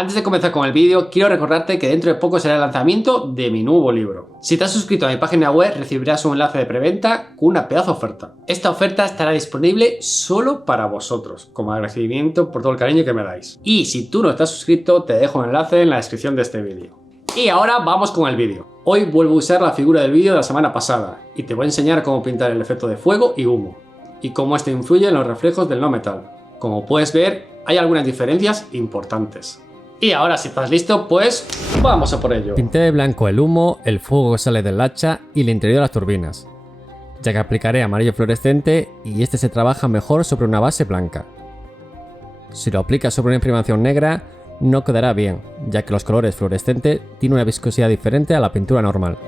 Antes de comenzar con el vídeo, quiero recordarte que dentro de poco será el lanzamiento de mi nuevo libro. Si te has suscrito a mi página web, recibirás un enlace de preventa con una pedazo oferta. Esta oferta estará disponible solo para vosotros, como agradecimiento por todo el cariño que me dais. Y si tú no estás suscrito, te dejo un enlace en la descripción de este vídeo. Y ahora vamos con el vídeo. Hoy vuelvo a usar la figura del vídeo de la semana pasada y te voy a enseñar cómo pintar el efecto de fuego y humo y cómo este influye en los reflejos del no metal. Como puedes ver, hay algunas diferencias importantes. Y ahora, si estás listo, pues vamos a por ello. Pinté de blanco el humo, el fuego que sale del hacha y el interior de las turbinas, ya que aplicaré amarillo fluorescente y este se trabaja mejor sobre una base blanca. Si lo aplicas sobre una imprimación negra, no quedará bien, ya que los colores fluorescentes tienen una viscosidad diferente a la pintura normal.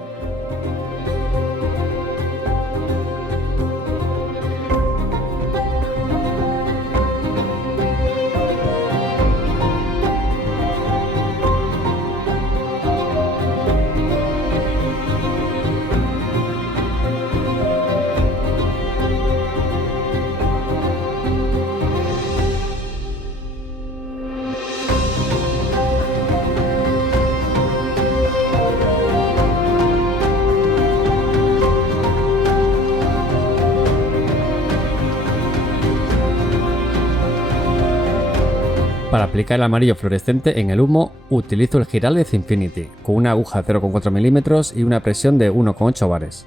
Para aplicar el amarillo fluorescente en el humo, utilizo el Giraldez Infinity, con una aguja 0,4 mm y una presión de 1,8 bares.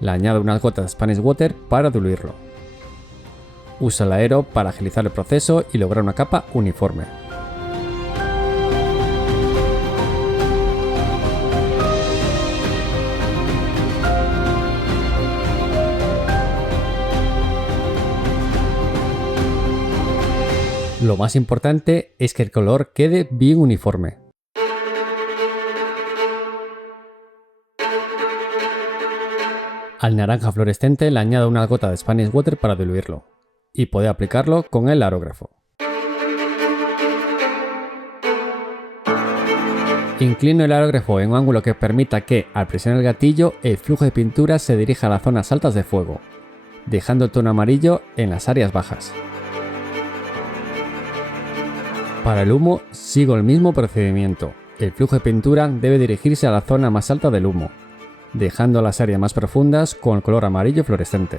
Le añado unas gotas de Spanish Water para diluirlo. Uso el aero para agilizar el proceso y lograr una capa uniforme. Lo más importante es que el color quede bien uniforme. Al naranja fluorescente le añado una gota de Spanish Water para diluirlo y poder aplicarlo con el aerógrafo. Inclino el aerógrafo en un ángulo que permita que, al presionar el gatillo, el flujo de pintura se dirija a las zonas altas de fuego, dejando el tono amarillo en las áreas bajas. Para el humo sigo el mismo procedimiento. El flujo de pintura debe dirigirse a la zona más alta del humo, dejando las áreas más profundas con el color amarillo fluorescente.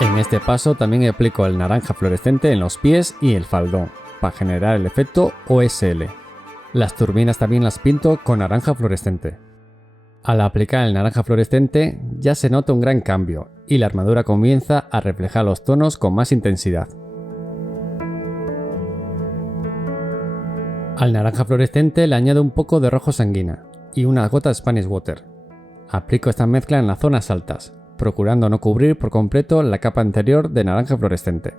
En este paso también aplico el naranja fluorescente en los pies y el faldón, para generar el efecto OSL. Las turbinas también las pinto con naranja fluorescente. Al aplicar el naranja fluorescente ya se nota un gran cambio y la armadura comienza a reflejar los tonos con más intensidad. Al naranja fluorescente le añado un poco de rojo sanguina y una gota de Spanish Water. Aplico esta mezcla en las zonas altas, procurando no cubrir por completo la capa anterior de naranja fluorescente.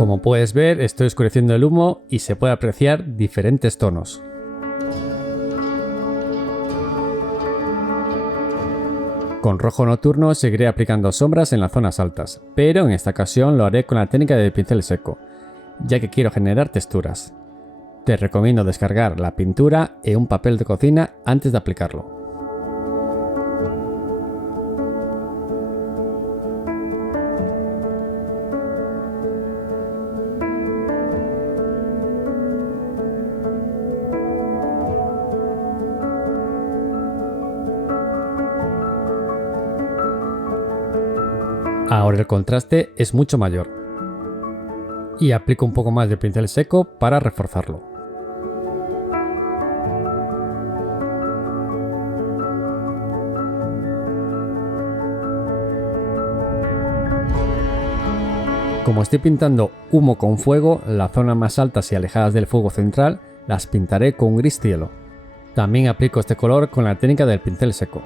Como puedes ver, estoy oscureciendo el humo y se puede apreciar diferentes tonos. Con rojo nocturno seguiré aplicando sombras en las zonas altas, pero en esta ocasión lo haré con la técnica del pincel seco, ya que quiero generar texturas. Te recomiendo descargar la pintura en un papel de cocina antes de aplicarlo. Ahora el contraste es mucho mayor y aplico un poco más de pincel seco para reforzarlo. Como estoy pintando humo con fuego, las zonas más altas y alejadas del fuego central las pintaré con gris cielo. También aplico este color con la técnica del pincel seco.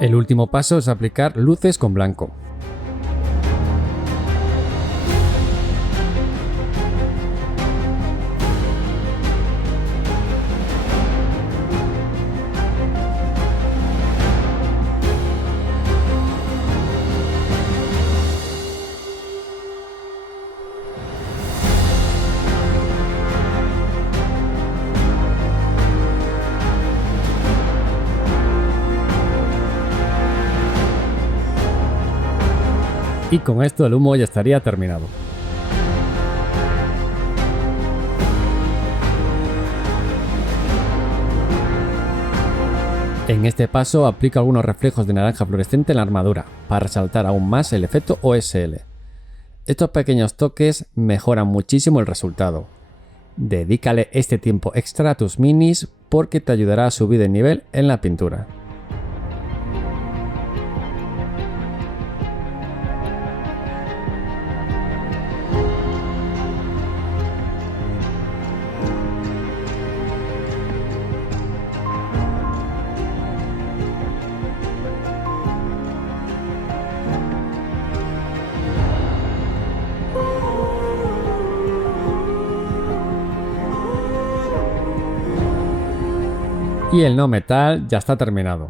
El último paso es aplicar luces con blanco. Y con esto el humo ya estaría terminado. En este paso aplico algunos reflejos de naranja fluorescente en la armadura, para resaltar aún más el efecto OSL. Estos pequeños toques mejoran muchísimo el resultado. Dedícale este tiempo extra a tus minis porque te ayudará a subir de nivel en la pintura. Y el no metal ya está terminado.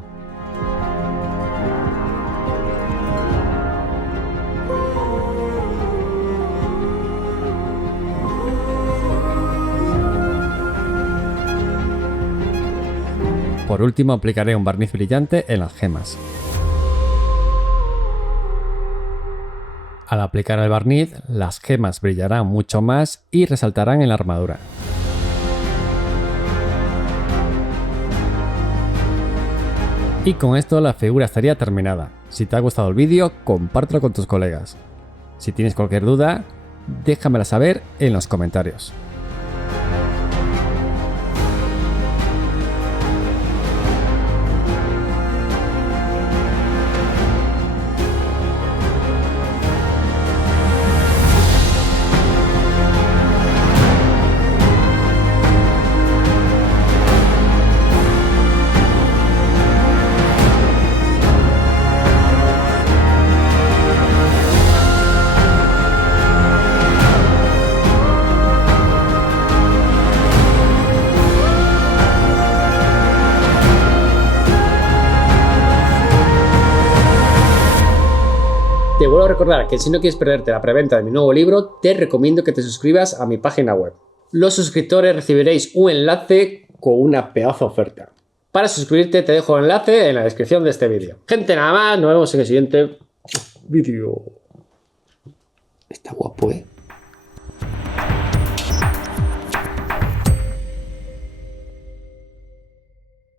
Por último aplicaré un barniz brillante en las gemas. Al aplicar el barniz, las gemas brillarán mucho más y resaltarán en la armadura. Y con esto la figura estaría terminada. Si te ha gustado el vídeo, compártelo con tus colegas. Si tienes cualquier duda, déjamela saber en los comentarios. Te vuelvo a recordar que si no quieres perderte la preventa de mi nuevo libro, te recomiendo que te suscribas a mi página web. Los suscriptores recibiréis un enlace con una pedazo oferta. Para suscribirte te dejo el enlace en la descripción de este vídeo. Gente, nada más, nos vemos en el siguiente vídeo. Está guapo, ¿eh?